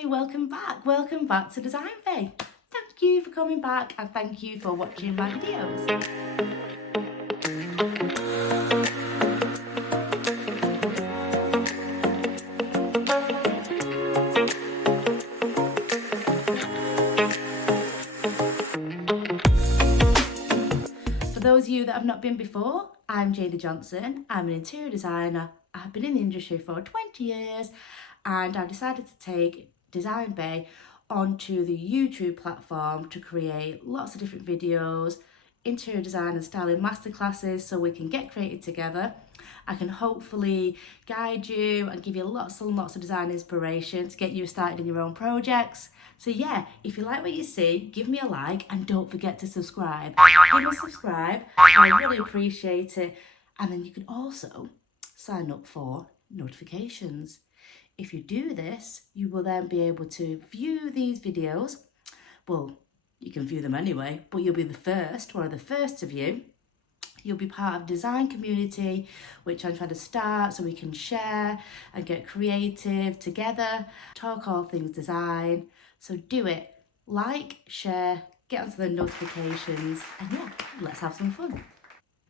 Hi, welcome back to DesignBeau. Thank you for coming back and thank you for watching my videos. For those of you that have not been before, I'm Janie Johnson. I'm an interior designer. I've been in the industry for 20 years and I've decided to take DesignBeau onto the YouTube platform to create lots of different videos, interior design and styling masterclasses so we can get creative together. I can hopefully guide you and give you lots and lots of design inspiration to get you started in your own projects. So yeah, if you like what you see, give me a like and don't forget to subscribe. Give me a subscribe, I really appreciate it. And then you can also sign up for notifications. If you do this, you will then be able to view these videos. Well, you can view them anyway, but you'll be the first, one of the first to view. You'll be part of design community, which I'm trying to start so we can share and get creative together, talk all things design. So do it, like, share, get onto the notifications, and yeah, let's have some fun.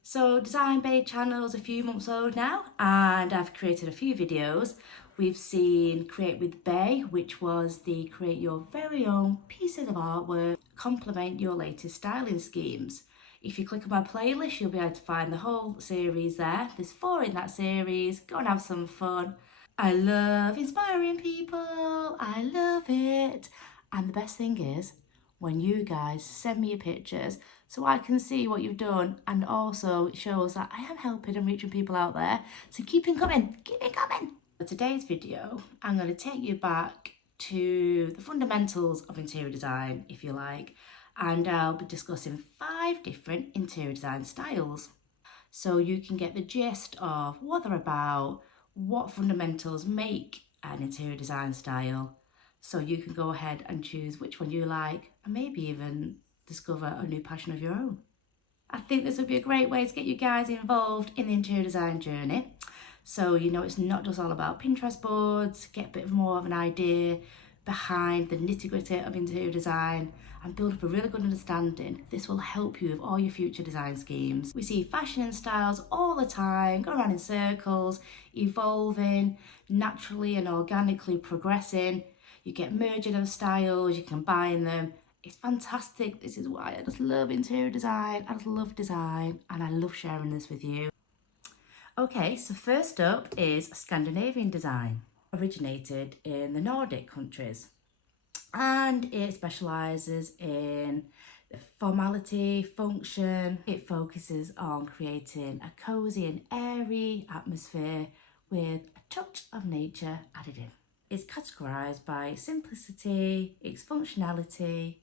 So DesignBeau channel's a few months old now, and I've created a few videos. We've seen Create with Bay, which was the create your very own pieces of artwork, complement your latest styling schemes. If you click on my playlist, you'll be able to find the whole series there. There's 4 in that series. Go and have some fun. I love inspiring people. I love it. And the best thing is when you guys send me your pictures so I can see what you've done, and also it shows that I am helping and reaching people out there. So keep it coming. Keep it coming. For today's video, I'm going to take you back to the fundamentals of interior design, if you like, and I'll be discussing 5 different interior design styles. So you can get the gist of what they're about, what fundamentals make an interior design style, so you can go ahead and choose which one you like and maybe even discover a new passion of your own. I think this would be a great way to get you guys involved in the interior design journey. So you know it's not just all about Pinterest boards, get a bit more of an idea behind the nitty-gritty of interior design and build up a really good understanding. This will help you with all your future design schemes. We see fashion and styles all the time, go around in circles, evolving, naturally and organically progressing. You get merging of styles, you combine them. It's fantastic. This is why I just love interior design. I just love design and I love sharing this with you. Okay, so first up is Scandinavian Design. Originated in the Nordic countries and it specialises in formality, function. It focuses on creating a cosy and airy atmosphere with a touch of nature added in. It's categorised by simplicity, its functionality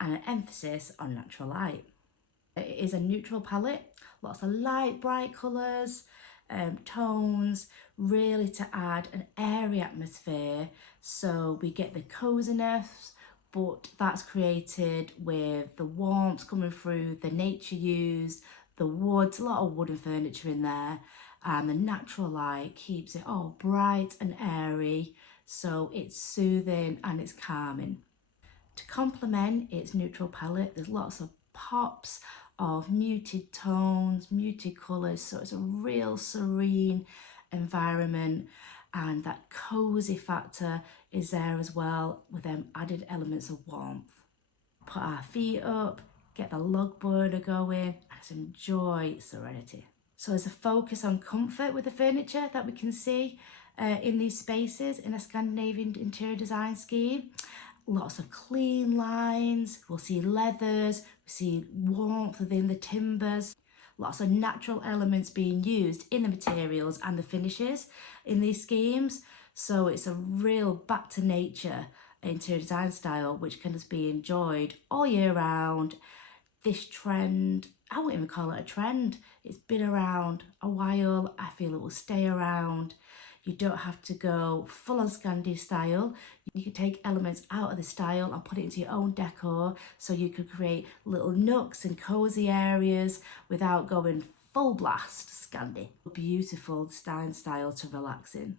and an emphasis on natural light. It is a neutral palette, lots of light, bright colours, tones, really to add an airy atmosphere so we get the coziness, but that's created with the warmth coming through, the nature used, the woods, a lot of wooden furniture in there, and the natural light keeps it all bright and airy, so it's soothing and it's calming. To complement its neutral palette, there's lots of pops of muted tones, muted colours, so it's a real serene environment, and that cosy factor is there as well with them added elements of warmth. Put our feet up, get the log burner going and just enjoy serenity. So there's a focus on comfort with the furniture that we can see in these spaces in a Scandinavian interior design scheme. Lots of clean lines, we'll see leathers, we see warmth within the timbers, lots of natural elements being used in the materials and the finishes in these schemes. So it's a real back to nature interior design style which can just be enjoyed all year round. This trend, I wouldn't even call it a trend, it's been around a while. I feel it will stay around. You don't have to go full on Scandi style. You can take elements out of the style and put it into your own decor, so you could create little nooks and cozy areas without going full blast Scandi. Beautiful styling style to relax in.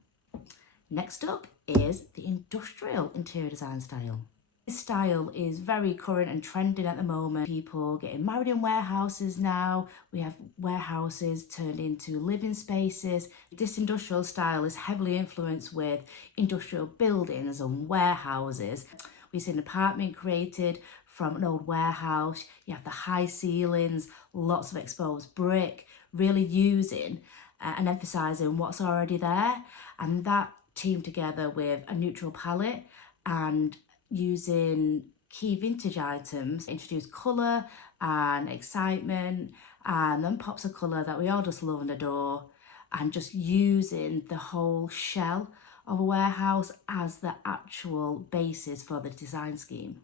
Next up is the industrial interior design style. This style is very current and trending at the moment. People getting married in warehouses now. We have warehouses turned into living spaces. This industrial style is heavily influenced with industrial buildings and warehouses. We see an apartment created from an old warehouse. You have the high ceilings, lots of exposed brick, really using and emphasising what's already there. And that teamed together with a neutral palette and using key vintage items, introduce colour and excitement and then pops of colour that we all just love and adore, and just using the whole shell of a warehouse as the actual basis for the design scheme.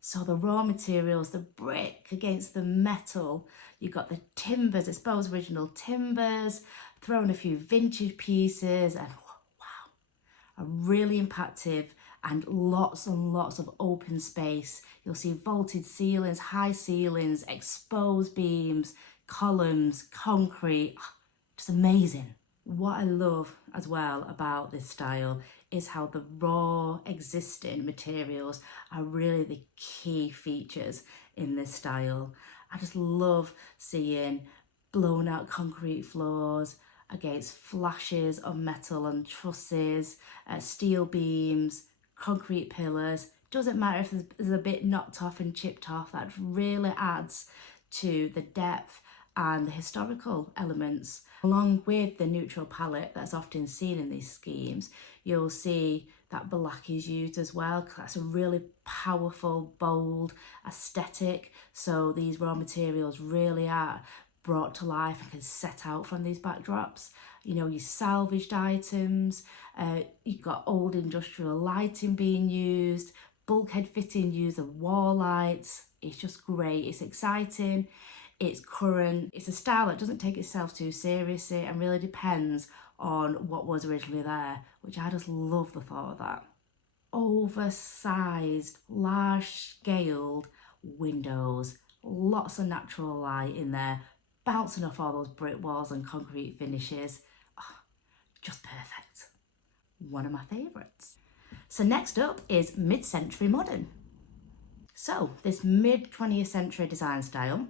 So the raw materials, the brick against the metal, you've got the timbers, exposed original timbers, thrown a few vintage pieces, and wow, a really impactful and lots of open space. You'll see vaulted ceilings, high ceilings, exposed beams, columns, concrete, just amazing. What I love as well about this style is how the raw existing materials are really the key features in this style. I just love seeing blown out concrete floors against flashes of metal and trusses, steel beams, concrete pillars. Doesn't matter if there's a bit knocked off and chipped off, that really adds to the depth and the historical elements. Along with the neutral palette that's often seen in these schemes, you'll see that black is used as well, because that's a really powerful, bold aesthetic. So these raw materials really are brought to life and can set out from these backdrops. You know, your salvaged items, you've got old industrial lighting being used, bulkhead fitting use of wall lights. It's just great, it's exciting, it's current. It's a style that doesn't take itself too seriously and really depends on what was originally there, which I just love the thought of that. Oversized, large-scaled windows, lots of natural light in there, bouncing off all those brick walls and concrete finishes. Oh, just perfect. One of my favourites. So next up is Mid-Century Modern. So this mid-20th century design style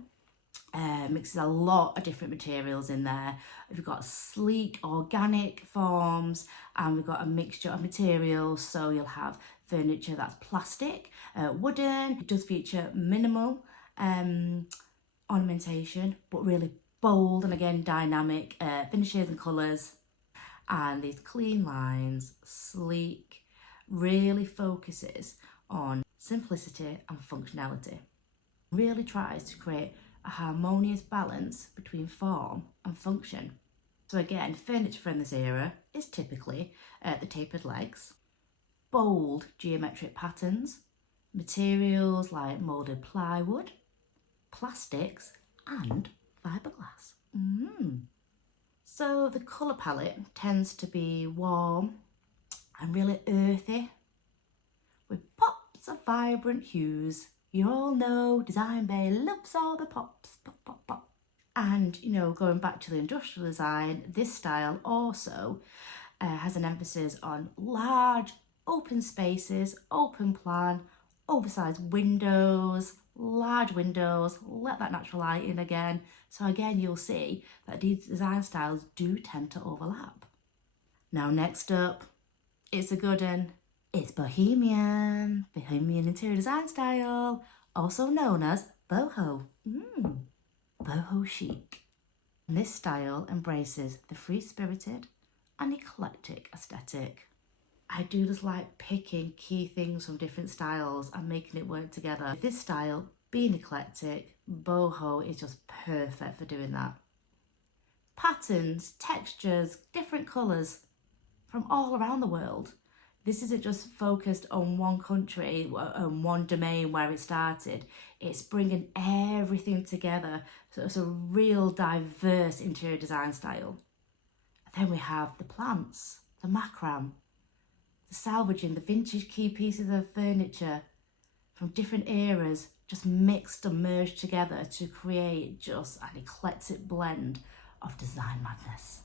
mixes a lot of different materials in there. We've got sleek organic forms, and we've got a mixture of materials. So you'll have furniture that's plastic, wooden. It does feature minimal ornamentation, but really bold and again dynamic finishes and colours. And these clean lines, sleek, really focuses on simplicity and functionality. Really tries to create a harmonious balance between form and function. So again, furniture from this era is typically the tapered legs, bold geometric patterns, materials like moulded plywood, plastics and fiberglass. So the colour palette tends to be warm and really earthy, with pops of vibrant hues. You all know DesignBeau loves all the pops, pop, pop, pop. And, you know, going back to the industrial design, this style also has an emphasis on large open spaces, open plan, oversized windows, large windows, let that natural light in again. So again, you'll see that these design styles do tend to overlap. Now next up, it's a good one. It's Bohemian interior design style, also known as boho. Boho chic. And this style embraces the free-spirited and eclectic aesthetic. I do just like picking key things from different styles and making it work together. With this style being eclectic, boho is just perfect for doing that. Patterns, textures, different colours from all around the world. This isn't just focused on one country, on one domain where it started. It's bringing everything together. So it's a real diverse interior design style. And then we have the plants, the macram, the salvaging, the vintage key pieces of furniture from different eras, just mixed and merged together to create just an eclectic blend of design madness.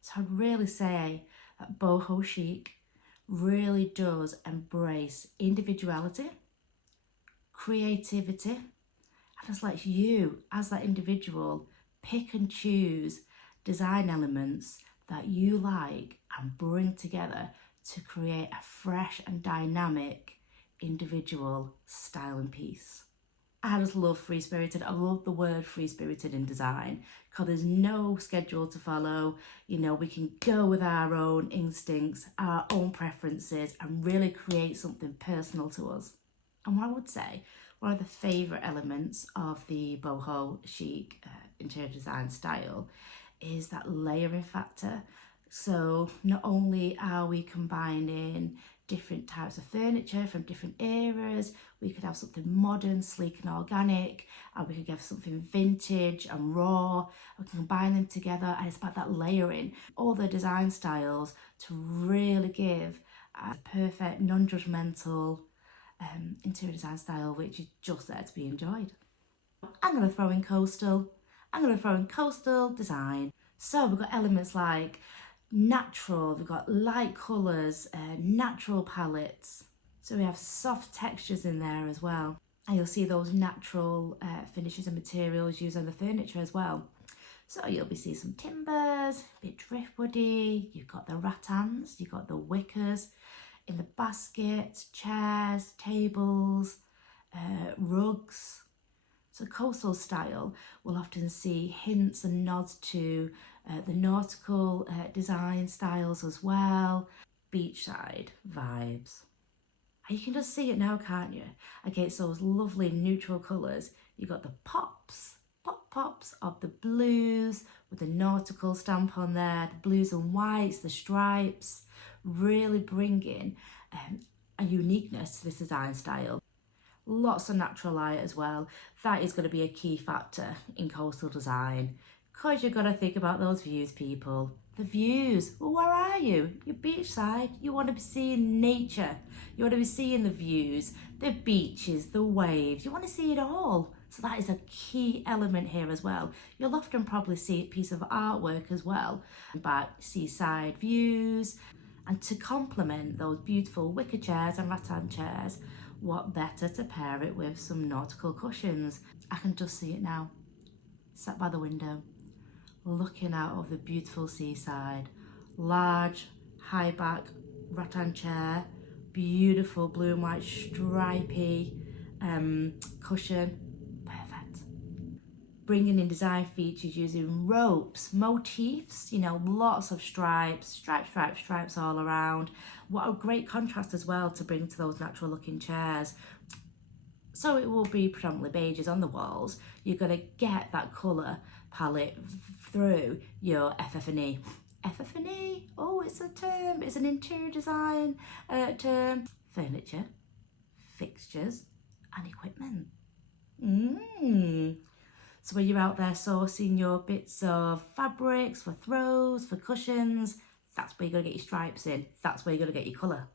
So I'd really say that boho chic really does embrace individuality, creativity, and just lets you, as that individual, pick and choose design elements that you like and bring together to create a fresh and dynamic individual style and piece. I just love free-spirited. I love the word free-spirited in design because there's no schedule to follow. You know, we can go with our own instincts, our own preferences, and really create something personal to us. And what I would say, one of the favourite elements of the boho chic interior design style is that layering factor. So not only are we combining different types of furniture from different eras, we could have something modern, sleek and organic, and we could have something vintage and raw. We can combine them together, and it's about that layering all the design styles to really give a perfect, non-judgmental interior design style which is just there to be enjoyed. I'm going to throw in coastal. I'm going to throw in coastal design. So we've got elements like natural, we've got light colours, natural palettes. So we have soft textures in there as well. And you'll see those natural finishes and materials used on the furniture as well. So you'll be seeing some timbers, a bit driftwoody, you've got the rattans, you've got the wickers in the basket, chairs, tables, rugs. So coastal style will often see hints and nods to the nautical design styles as well, beachside vibes. And you can just see it now, can't you? Against those lovely neutral colours, you've got the pops of the blues with the nautical stamp on there, the blues and whites, the stripes, really bringing a uniqueness to this design style. Lots of natural light as well. That is going to be a key factor in coastal design because you've got to think about those views, people. The views. Well, where are you? You're beachside. You want to be seeing nature. You want to be seeing the views, the beaches, the waves. You want to see it all. So that is a key element here as well. You'll often probably see a piece of artwork as well about seaside views. And to complement those beautiful wicker chairs and rattan chairs, what better to pair it with some nautical cushions. I can just see it now, sat by the window, looking out of the beautiful seaside. Large, high back rattan chair, beautiful blue and white stripy cushion, perfect. Bringing in design features using ropes, motifs, you know, lots of stripes all around. What a great contrast as well to bring to those natural looking chairs. So it will be predominantly beiges on the walls. You're going to get that colour palette through your FF&E. FF&E, oh, it's a term, it's an interior design term. Furniture, fixtures and equipment. So when you're out there sourcing your bits of fabrics for throws, for cushions, that's where you're going to get your stripes in. That's where you're going to get your colour.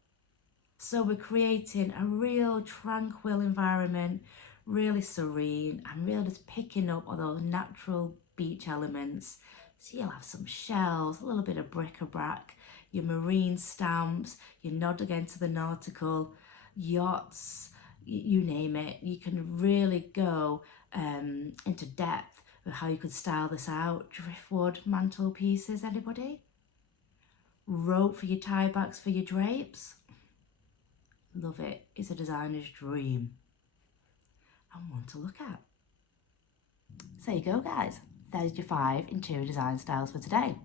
So we're creating a real tranquil environment, really serene, and really just picking up all those natural beach elements. So you'll have some shells, a little bit of bric-a-brac, your marine stamps, your nod again to the nautical, yachts, you name it. You can really go into depth with how you could style this out. Driftwood mantelpieces, anybody? Rope for your tie backs for your drapes. Love it. It's a designer's dream and one to look at. So there you go, guys. There's your 5 interior design styles for today.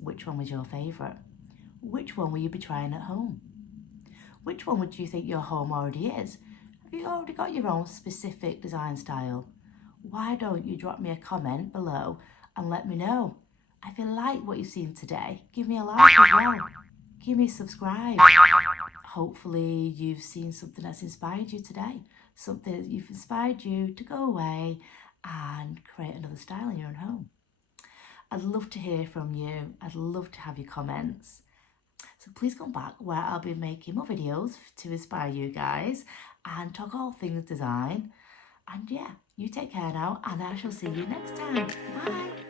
Which one was your favourite? Which one will you be trying at home? Which one would you think your home already is? Have you already got your own specific design style? Why don't you drop me a comment below and let me know? If you like what you've seen today, give me a like as well. Give me a subscribe. Hopefully you've seen something that's inspired you today. Something that you've inspired you to go away and create another style in your own home. I'd love to hear from you. I'd love to have your comments. So please come back where I'll be making more videos to inspire you guys and talk all things design. And yeah, you take care now and I shall see you next time. Bye.